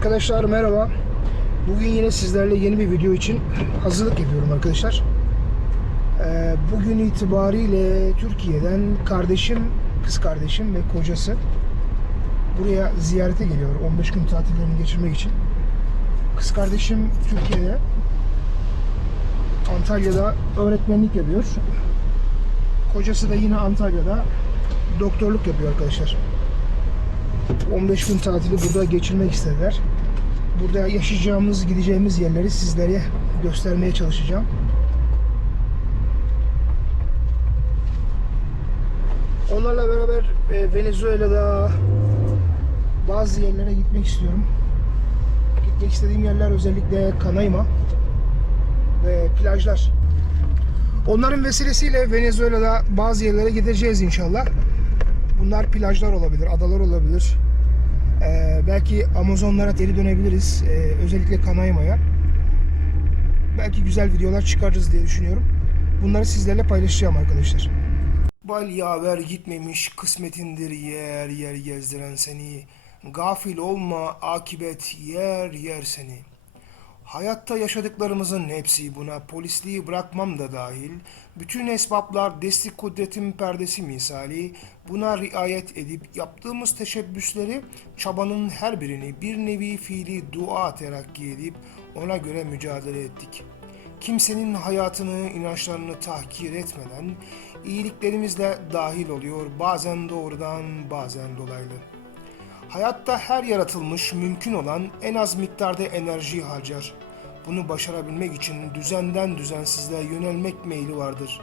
Arkadaşlar merhaba. Bugün yine sizlerle yeni bir video için hazırlık yapıyorum arkadaşlar. Ee, bugün itibariyle Türkiye'den kardeşim, kız kardeşim ve kocası buraya ziyarete geliyor 15 gün tatillerini geçirmek için. Kız kardeşim Türkiye'de Antalya'da öğretmenlik yapıyor. Kocası da yine Antalya'da doktorluk yapıyor arkadaşlar. 15 gün tatili burada geçirmek istediler. Burada yaşayacağımız, gideceğimiz yerleri sizlere göstermeye çalışacağım. Onlarla beraber e, Venezuela'da bazı yerlere gitmek istiyorum. Gitmek istediğim yerler özellikle Canaima ve plajlar. Onların vesilesiyle Venezuela'da bazı yerlere gideceğiz inşallah. Bunlar plajlar olabilir, adalar olabilir. Ee, belki Amazonlara geri dönebiliriz. Ee, özellikle Kanayma'ya. Belki güzel videolar çıkarırız diye düşünüyorum. Bunları sizlerle paylaşacağım arkadaşlar. Bal yaver gitmemiş kısmetindir yer yer gezdiren seni. Gafil olma akibet yer yer seni. Hayatta yaşadıklarımızın hepsi buna polisliği bırakmam da dahil, bütün esbaplar destek kudretin perdesi misali, buna riayet edip yaptığımız teşebbüsleri, çabanın her birini bir nevi fiili dua terakki edip ona göre mücadele ettik. Kimsenin hayatını, inançlarını tahkir etmeden iyiliklerimizle dahil oluyor bazen doğrudan bazen dolaylı. Hayatta her yaratılmış mümkün olan en az miktarda enerji harcar. Bunu başarabilmek için düzenden düzensizliğe yönelmek meyli vardır.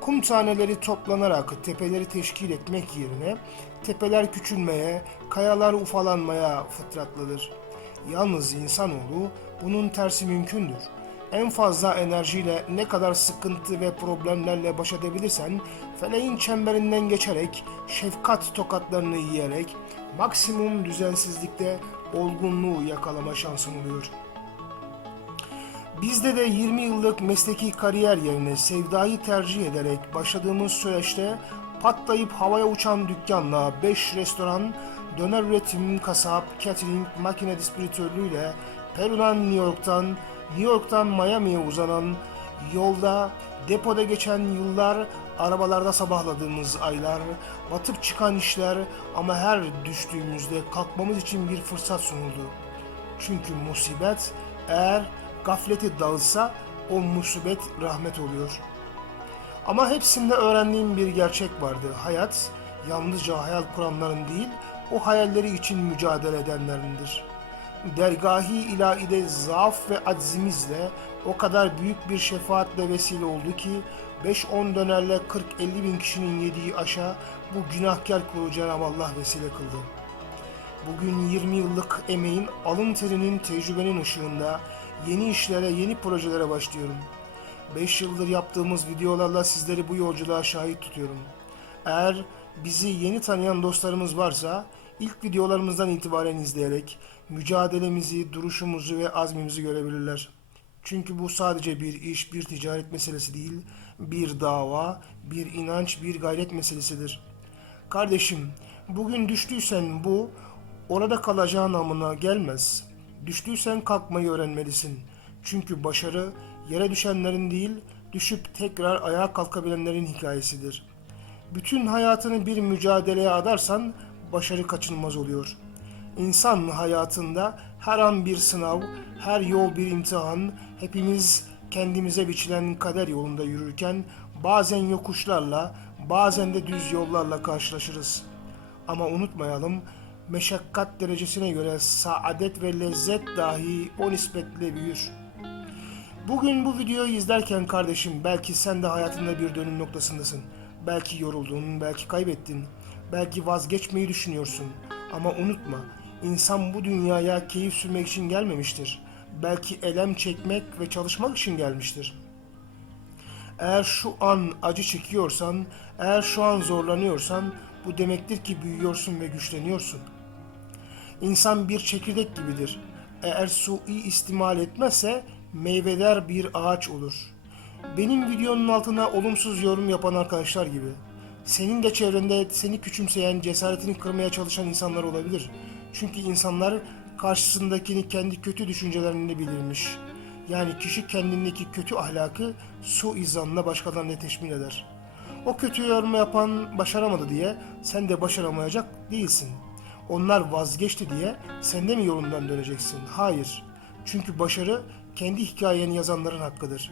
Kum taneleri toplanarak tepeleri teşkil etmek yerine tepeler küçülmeye, kayalar ufalanmaya fıtratlıdır. Yalnız insanoğlu bunun tersi mümkündür. En fazla enerjiyle ne kadar sıkıntı ve problemlerle baş edebilirsen, feleğin çemberinden geçerek, şefkat tokatlarını yiyerek, maksimum düzensizlikte olgunluğu yakalama şansın oluyor. Bizde de 20 yıllık mesleki kariyer yerine sevdayı tercih ederek başladığımız süreçte patlayıp havaya uçan dükkanla 5 restoran, döner üretim, kasap, catering, makine distribütörlüğüyle Peru'dan New York'tan, New York'tan Miami'ye uzanan yolda depoda geçen yıllar, arabalarda sabahladığımız aylar, batıp çıkan işler ama her düştüğümüzde kalkmamız için bir fırsat sunuldu. Çünkü musibet eğer gafleti dağılsa o musibet rahmet oluyor. Ama hepsinde öğrendiğim bir gerçek vardı. Hayat yalnızca hayal kuranların değil, o hayalleri için mücadele edenlerindir. Dergahi ilahide zaaf ve aczimizle o kadar büyük bir şefaatle vesile oldu ki 5-10 dönerle 40-50 bin kişinin yediği aşa bu günahkar kulu Cenab-ı Allah vesile kıldı. Bugün 20 yıllık emeğin, alın terinin, tecrübenin ışığında yeni işlere, yeni projelere başlıyorum. 5 yıldır yaptığımız videolarla sizleri bu yolculuğa şahit tutuyorum. Eğer bizi yeni tanıyan dostlarımız varsa ilk videolarımızdan itibaren izleyerek mücadelemizi, duruşumuzu ve azmimizi görebilirler. Çünkü bu sadece bir iş, bir ticaret meselesi değil, bir dava, bir inanç, bir gayret meselesidir. Kardeşim, bugün düştüysen bu orada kalacağın anlamına gelmez. Düştüysen kalkmayı öğrenmelisin. Çünkü başarı yere düşenlerin değil, düşüp tekrar ayağa kalkabilenlerin hikayesidir. Bütün hayatını bir mücadeleye adarsan başarı kaçınılmaz oluyor. İnsan hayatında her an bir sınav, her yol bir imtihan, hepimiz kendimize biçilen kader yolunda yürürken bazen yokuşlarla, bazen de düz yollarla karşılaşırız. Ama unutmayalım, meşakkat derecesine göre saadet ve lezzet dahi o nispetle büyür. Bugün bu videoyu izlerken kardeşim belki sen de hayatında bir dönüm noktasındasın. Belki yoruldun, belki kaybettin, belki vazgeçmeyi düşünüyorsun. Ama unutma, insan bu dünyaya keyif sürmek için gelmemiştir. Belki elem çekmek ve çalışmak için gelmiştir. Eğer şu an acı çekiyorsan, eğer şu an zorlanıyorsan bu demektir ki büyüyorsun ve güçleniyorsun. İnsan bir çekirdek gibidir. Eğer su iyi istimal etmezse meyveder bir ağaç olur. Benim videonun altına olumsuz yorum yapan arkadaşlar gibi. Senin de çevrende seni küçümseyen, cesaretini kırmaya çalışan insanlar olabilir. Çünkü insanlar karşısındakini kendi kötü düşüncelerini bilirmiş. Yani kişi kendindeki kötü ahlakı su izanla başkalarına teşmil eder. O kötü yorum yapan başaramadı diye sen de başaramayacak değilsin. Onlar vazgeçti diye sen de mi yolundan döneceksin? Hayır. Çünkü başarı kendi hikayeni yazanların hakkıdır.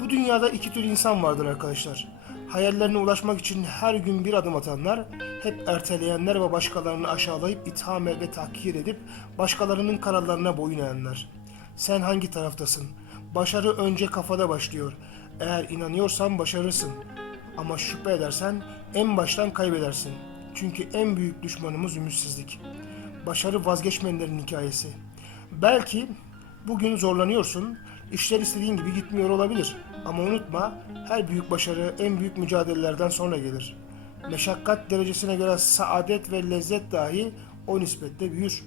Bu dünyada iki tür insan vardır arkadaşlar. Hayallerine ulaşmak için her gün bir adım atanlar, hep erteleyenler ve başkalarını aşağılayıp itham ve tahkir edip başkalarının kararlarına boyun eğenler. Sen hangi taraftasın? Başarı önce kafada başlıyor. Eğer inanıyorsan başarırsın. Ama şüphe edersen en baştan kaybedersin. Çünkü en büyük düşmanımız ümitsizlik. Başarı vazgeçmeyenlerin hikayesi. Belki bugün zorlanıyorsun, işler istediğin gibi gitmiyor olabilir. Ama unutma, her büyük başarı en büyük mücadelelerden sonra gelir. Meşakkat derecesine göre saadet ve lezzet dahi o nispetle büyür.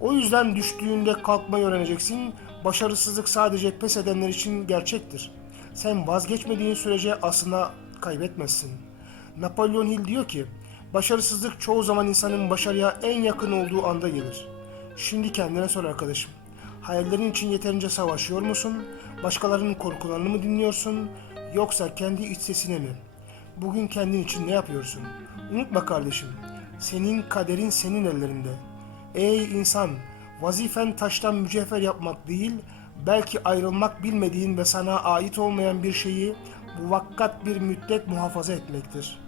O yüzden düştüğünde kalkmayı öğreneceksin. Başarısızlık sadece pes edenler için gerçektir. Sen vazgeçmediğin sürece aslında kaybetmezsin. Napolyon Hill diyor ki, başarısızlık çoğu zaman insanın başarıya en yakın olduğu anda gelir. Şimdi kendine sor arkadaşım. Hayallerin için yeterince savaşıyor musun? Başkalarının korkularını mı dinliyorsun? Yoksa kendi iç sesine mi? Bugün kendin için ne yapıyorsun? Unutma kardeşim, senin kaderin senin ellerinde. Ey insan, vazifen taştan mücevher yapmak değil, belki ayrılmak bilmediğin ve sana ait olmayan bir şeyi muvakkat bir müddet muhafaza etmektir.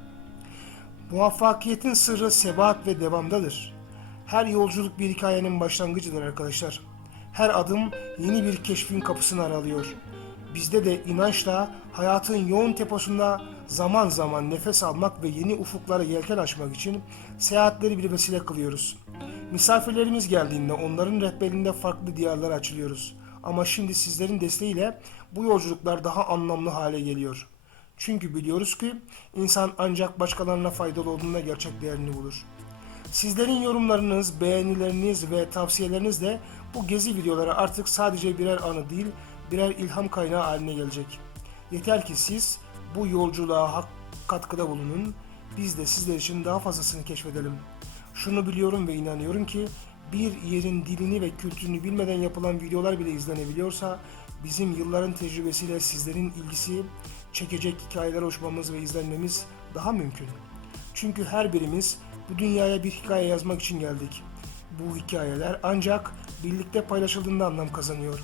Muvaffakiyetin sırrı sebat ve devamdadır. Her yolculuk bir hikayenin başlangıcıdır arkadaşlar. Her adım yeni bir keşfin kapısını aralıyor. Bizde de inançla hayatın yoğun teposunda zaman zaman nefes almak ve yeni ufuklara yelken açmak için seyahatleri bir vesile kılıyoruz. Misafirlerimiz geldiğinde onların rehberinde farklı diyarlar açılıyoruz. Ama şimdi sizlerin desteğiyle bu yolculuklar daha anlamlı hale geliyor. Çünkü biliyoruz ki insan ancak başkalarına faydalı olduğunda gerçek değerini bulur. Sizlerin yorumlarınız, beğenileriniz ve tavsiyeleriniz de bu gezi videoları artık sadece birer anı değil, birer ilham kaynağı haline gelecek. Yeter ki siz bu yolculuğa hak katkıda bulunun, biz de sizler için daha fazlasını keşfedelim. Şunu biliyorum ve inanıyorum ki bir yerin dilini ve kültürünü bilmeden yapılan videolar bile izlenebiliyorsa bizim yılların tecrübesiyle sizlerin ilgisi çekecek hikayeler uçmamız ve izlenmemiz daha mümkün. Çünkü her birimiz bu dünyaya bir hikaye yazmak için geldik. Bu hikayeler ancak birlikte paylaşıldığında anlam kazanıyor.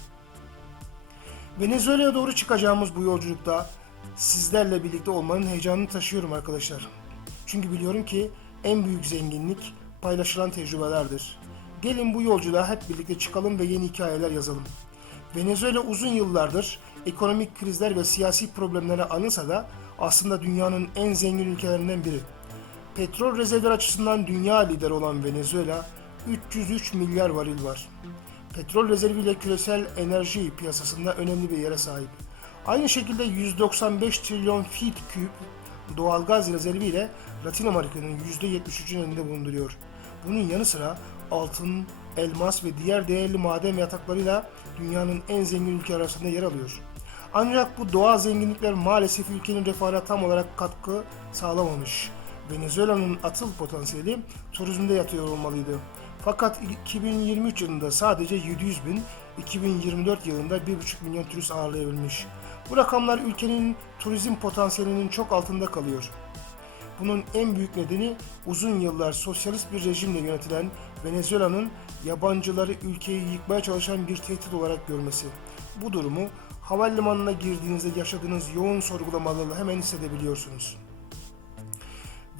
Venezuela'ya doğru çıkacağımız bu yolculukta sizlerle birlikte olmanın heyecanını taşıyorum arkadaşlar. Çünkü biliyorum ki en büyük zenginlik paylaşılan tecrübelerdir. Gelin bu yolculuğa hep birlikte çıkalım ve yeni hikayeler yazalım. Venezuela uzun yıllardır ekonomik krizler ve siyasi problemlere anılsa da aslında dünyanın en zengin ülkelerinden biri. Petrol rezervleri açısından dünya lideri olan Venezuela 303 milyar varil var. Petrol rezerviyle küresel enerji piyasasında önemli bir yere sahip. Aynı şekilde 195 trilyon feet küp doğalgaz rezerviyle Latin Amerika'nın %73'ünün elinde bulunduruyor. Bunun yanı sıra altın, elmas ve diğer değerli maden yataklarıyla dünyanın en zengin ülke arasında yer alıyor. Ancak bu doğal zenginlikler maalesef ülkenin refahına tam olarak katkı sağlamamış. Venezuela'nın atıl potansiyeli turizmde yatıyor olmalıydı. Fakat 2023 yılında sadece 700 bin, 2024 yılında 1,5 milyon turist ağırlayabilmiş. Bu rakamlar ülkenin turizm potansiyelinin çok altında kalıyor. Bunun en büyük nedeni uzun yıllar sosyalist bir rejimle yönetilen Venezuela'nın yabancıları ülkeyi yıkmaya çalışan bir tehdit olarak görmesi. Bu durumu havalimanına girdiğinizde yaşadığınız yoğun sorgulamalarla hemen hissedebiliyorsunuz.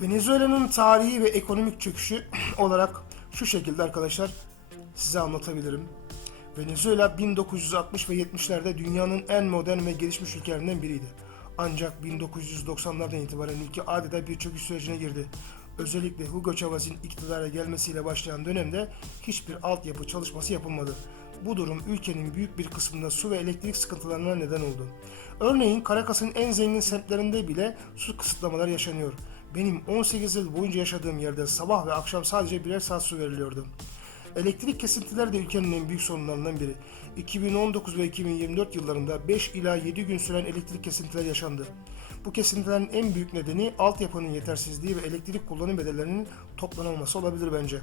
Venezuela'nın tarihi ve ekonomik çöküşü olarak şu şekilde arkadaşlar size anlatabilirim. Venezuela 1960 ve 70'lerde dünyanın en modern ve gelişmiş ülkelerinden biriydi. Ancak 1990'lardan itibaren ülke adeta bir çöküş sürecine girdi. Özellikle Hugo Chavez'in iktidara gelmesiyle başlayan dönemde hiçbir altyapı çalışması yapılmadı. Bu durum ülkenin büyük bir kısmında su ve elektrik sıkıntılarına neden oldu. Örneğin Caracas'ın en zengin semtlerinde bile su kısıtlamaları yaşanıyor. Benim 18 yıl boyunca yaşadığım yerde sabah ve akşam sadece birer saat su veriliyordu. Elektrik kesintileri de ülkenin en büyük sorunlarından biri. 2019 ve 2024 yıllarında 5 ila 7 gün süren elektrik kesintileri yaşandı. Bu kesintilerin en büyük nedeni altyapının yetersizliği ve elektrik kullanım bedellerinin toplanamaması olabilir bence.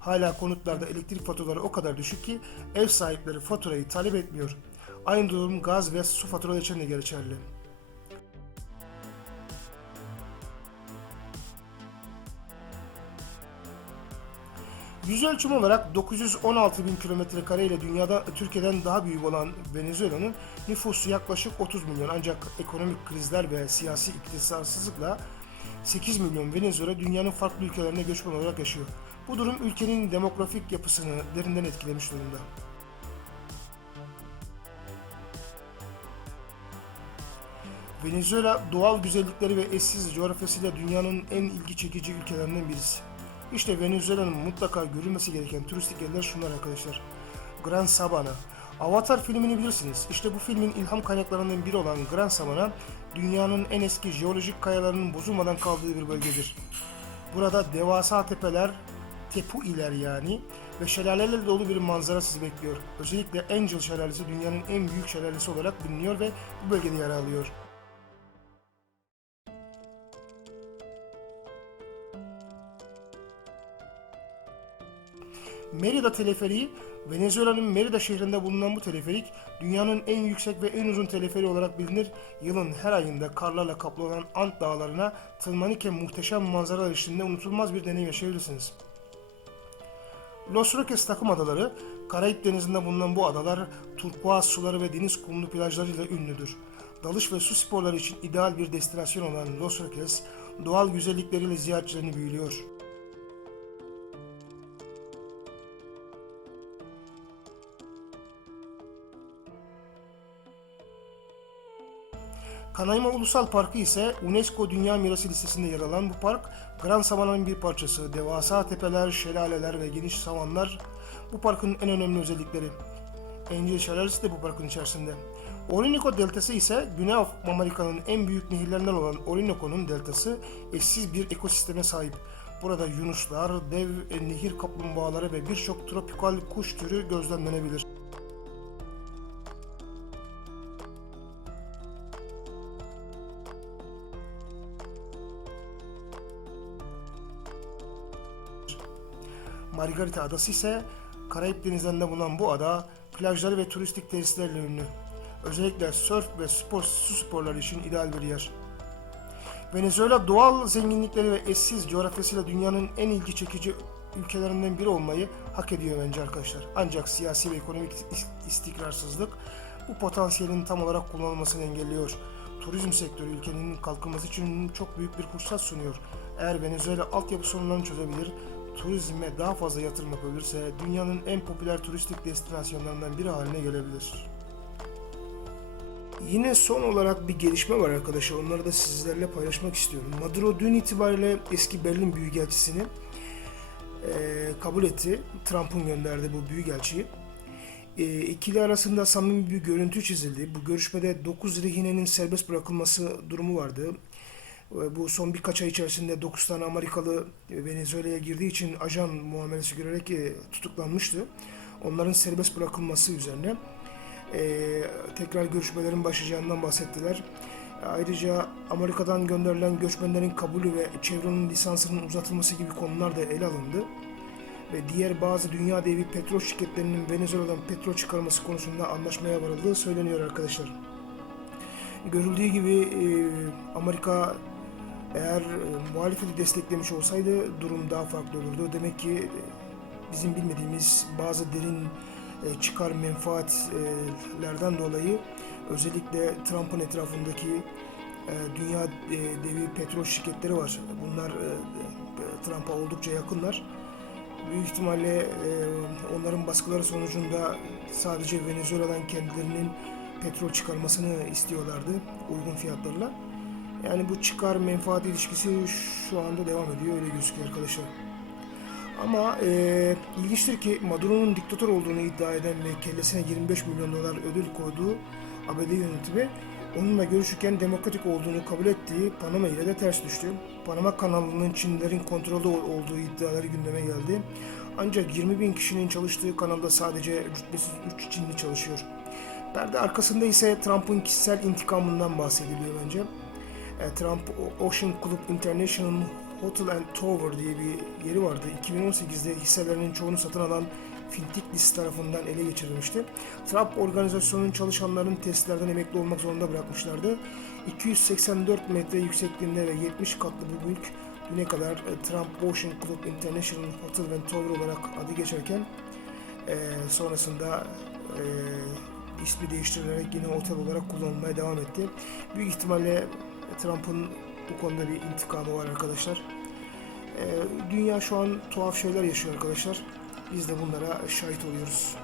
Hala konutlarda elektrik faturaları o kadar düşük ki ev sahipleri faturayı talep etmiyor. Aynı durum gaz ve su faturaları için de geçerli. Yüz ölçümü olarak 916 bin kilometre kare ile dünyada Türkiye'den daha büyük olan Venezuela'nın nüfusu yaklaşık 30 milyon ancak ekonomik krizler ve siyasi iktisarsızlıkla 8 milyon Venezuela dünyanın farklı ülkelerine göçmen olarak yaşıyor. Bu durum ülkenin demografik yapısını derinden etkilemiş durumda. Venezuela doğal güzellikleri ve eşsiz coğrafyasıyla dünyanın en ilgi çekici ülkelerinden birisi. İşte Venezuela'nın mutlaka görülmesi gereken turistik yerler şunlar arkadaşlar. Gran Sabana. Avatar filmini bilirsiniz. İşte bu filmin ilham kaynaklarından biri olan Gran Sabana, dünyanın en eski jeolojik kayalarının bozulmadan kaldığı bir bölgedir. Burada devasa tepeler, tepu iler yani ve şelalelerle dolu bir manzara sizi bekliyor. Özellikle Angel Şelalesi dünyanın en büyük şelalesi olarak biliniyor ve bu bölgede yer alıyor. Merida teleferiği, Venezuela'nın Merida şehrinde bulunan bu teleferik, dünyanın en yüksek ve en uzun teleferiği olarak bilinir. Yılın her ayında karlarla kaplı olan Ant dağlarına tırmanırken muhteşem manzaralar eşliğinde unutulmaz bir deneyim yaşayabilirsiniz. Los Roques takım adaları, Karayip Denizi'nde bulunan bu adalar, turkuaz suları ve deniz kumlu plajlarıyla ünlüdür. Dalış ve su sporları için ideal bir destinasyon olan Los Roques, doğal güzellikleriyle ziyaretçilerini büyülüyor. Kanayma Ulusal Parkı ise UNESCO Dünya Mirası listesinde yer alan bu park, Gran Sabana'nın bir parçası. Devasa tepeler, şelaleler ve geniş savanlar bu parkın en önemli özellikleri. Angel Şelalesi de bu parkın içerisinde. Orinoco Deltası ise Güney Amerika'nın en büyük nehirlerinden olan Orinoco'nun deltası eşsiz bir ekosisteme sahip. Burada yunuslar, dev nehir kaplumbağaları ve birçok tropikal kuş türü gözlemlenebilir. Margarita Adası ise Karayip Denizi'nde bulunan bu ada plajları ve turistik tesislerle ünlü. Özellikle sörf ve spor, su sporları için ideal bir yer. Venezuela doğal zenginlikleri ve eşsiz coğrafyasıyla dünyanın en ilgi çekici ülkelerinden biri olmayı hak ediyor bence arkadaşlar. Ancak siyasi ve ekonomik istikrarsızlık bu potansiyelin tam olarak kullanılmasını engelliyor. Turizm sektörü ülkenin kalkınması için çok büyük bir fırsat sunuyor. Eğer Venezuela altyapı sorunlarını çözebilir, turizme daha fazla yatırım yapabilirse dünyanın en popüler turistik destinasyonlarından biri haline gelebilir. Yine son olarak bir gelişme var arkadaşlar. Onları da sizlerle paylaşmak istiyorum. Maduro dün itibariyle eski Berlin Büyükelçisini e, kabul etti. Trump'ın gönderdiği bu Büyükelçiyi. E, ikili arasında samimi bir görüntü çizildi. Bu görüşmede 9 rehinenin serbest bırakılması durumu vardı. Bu son birkaç ay içerisinde 9 tane Amerikalı Venezuela'ya girdiği için ajan muamelesi görerek e, tutuklanmıştı. Onların serbest bırakılması üzerine ee, tekrar görüşmelerin başlayacağından bahsettiler. Ayrıca Amerika'dan gönderilen göçmenlerin kabulü ve Chevron'un lisansının uzatılması gibi konular da ele alındı. Ve diğer bazı dünya devi petrol şirketlerinin Venezuela'dan petrol çıkarması konusunda anlaşmaya varıldığı söyleniyor arkadaşlar. Görüldüğü gibi e, Amerika eğer e, muhalefeti desteklemiş olsaydı durum daha farklı olurdu. Demek ki e, bizim bilmediğimiz bazı derin e, çıkar menfaatlerden dolayı özellikle Trump'ın etrafındaki dünya devi petrol şirketleri var. Bunlar Trump'a oldukça yakınlar. Büyük ihtimalle onların baskıları sonucunda sadece Venezuela'dan kendilerinin petrol çıkarmasını istiyorlardı uygun fiyatlarla. Yani bu çıkar menfaat ilişkisi şu anda devam ediyor öyle gözüküyor arkadaşlar. Ama e, ilginçtir ki Maduro'nun diktatör olduğunu iddia eden ve kellesine 25 milyon dolar ödül koyduğu ABD yönetimi onunla görüşürken demokratik olduğunu kabul ettiği Panama ile de ters düştü. Panama kanalının Çinlilerin kontrolü olduğu iddiaları gündeme geldi. Ancak 20 bin kişinin çalıştığı kanalda sadece rütbesiz 3 Çinli çalışıyor. Perde arkasında ise Trump'ın kişisel intikamından bahsediliyor bence. E, Trump Ocean Club International Hotel and Tower diye bir yeri vardı. 2018'de hisselerinin çoğunu satın alan Fintechlis tarafından ele geçirilmişti. Trump organizasyonunun çalışanların testlerden emekli olmak zorunda bırakmışlardı. 284 metre yüksekliğinde ve 70 katlı bu mülk düne kadar e, Trump Ocean Club International Hotel and Tower olarak adı geçerken e, sonrasında e, ismi değiştirilerek yine otel olarak kullanılmaya devam etti. Büyük ihtimalle Trump'ın bu konuda bir intikamı var arkadaşlar. E, dünya şu an tuhaf şeyler yaşıyor arkadaşlar. Biz de bunlara şahit oluyoruz.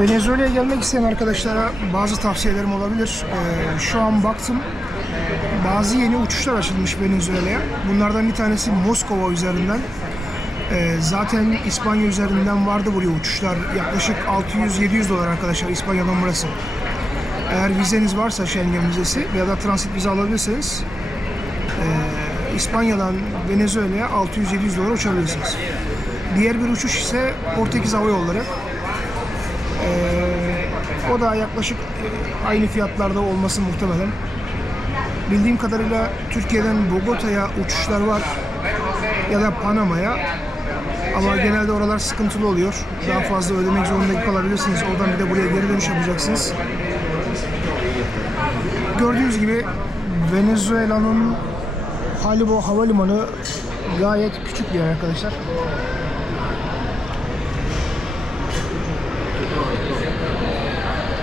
Venezuela'ya gelmek isteyen arkadaşlara bazı tavsiyelerim olabilir. Ee, şu an baktım bazı yeni uçuşlar açılmış Venezuela'ya. Bunlardan bir tanesi Moskova üzerinden. Ee, zaten İspanya üzerinden vardı buraya uçuşlar. Yaklaşık 600-700 dolar arkadaşlar İspanya'dan burası. Eğer vizeniz varsa Schengen vizesi ya da transit vize alabilirseniz e, İspanya'dan Venezuela'ya 600-700 dolar uçabilirsiniz. Diğer bir uçuş ise Portekiz Hava Yolları. Ee, o da yaklaşık e, aynı fiyatlarda olması muhtemelen. Bildiğim kadarıyla Türkiye'den Bogota'ya uçuşlar var ya da Panama'ya ama genelde oralar sıkıntılı oluyor. Daha fazla ödemek zorunda kalabilirsiniz. Oradan bir de buraya geri dönüş yapacaksınız. Gördüğünüz gibi Venezuela'nın Halibo Havalimanı gayet küçük bir yer arkadaşlar.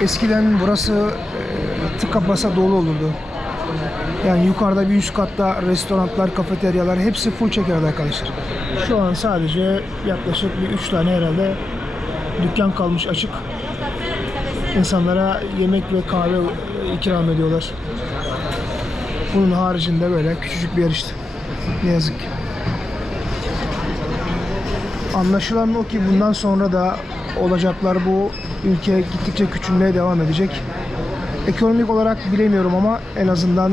Eskiden burası e, tıka basa dolu olurdu. Yani yukarıda bir üst katta restoranlar, kafeteryalar hepsi full çekerdi arkadaşlar. Şu an sadece yaklaşık bir üç tane herhalde dükkan kalmış açık. İnsanlara yemek ve kahve ikram ediyorlar. Bunun haricinde böyle küçücük bir yer işte. Ne yazık ki. Anlaşılan o ki bundan sonra da olacaklar bu ülke gittikçe küçülmeye devam edecek. Ekonomik olarak bilemiyorum ama en azından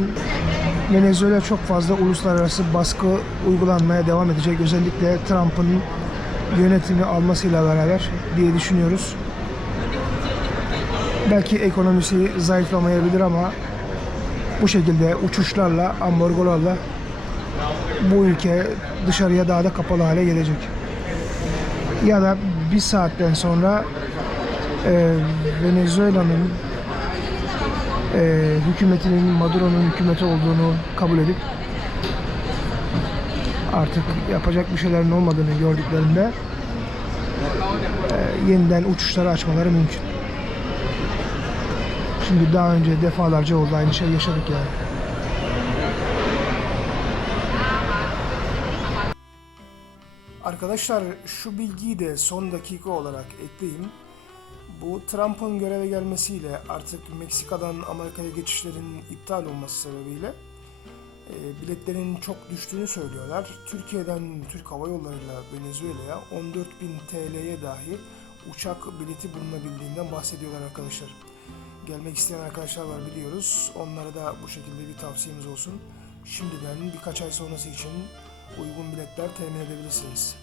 Venezuela çok fazla uluslararası baskı uygulanmaya devam edecek. Özellikle Trump'ın yönetimi almasıyla beraber diye düşünüyoruz. Belki ekonomisi zayıflamayabilir ama bu şekilde uçuşlarla, ambargolarla bu ülke dışarıya daha da kapalı hale gelecek. Ya da bir saatten sonra e, Venezuela'nın e, hükümetinin Maduro'nun hükümeti olduğunu kabul edip artık yapacak bir şeylerin olmadığını gördüklerinde e, yeniden uçuşları açmaları mümkün. Şimdi daha önce defalarca oldu aynı şey yaşadık yani. Arkadaşlar şu bilgiyi de son dakika olarak ekleyeyim. Bu Trump'ın göreve gelmesiyle artık Meksika'dan Amerika'ya geçişlerin iptal olması sebebiyle e, biletlerin çok düştüğünü söylüyorlar. Türkiye'den Türk Hava Yolları'yla Venezuela'ya 14.000 TL'ye dahi uçak bileti bulunabildiğinden bahsediyorlar arkadaşlar. Gelmek isteyen arkadaşlar var biliyoruz. Onlara da bu şekilde bir tavsiyemiz olsun. Şimdiden birkaç ay sonrası için uygun biletler temin edebilirsiniz.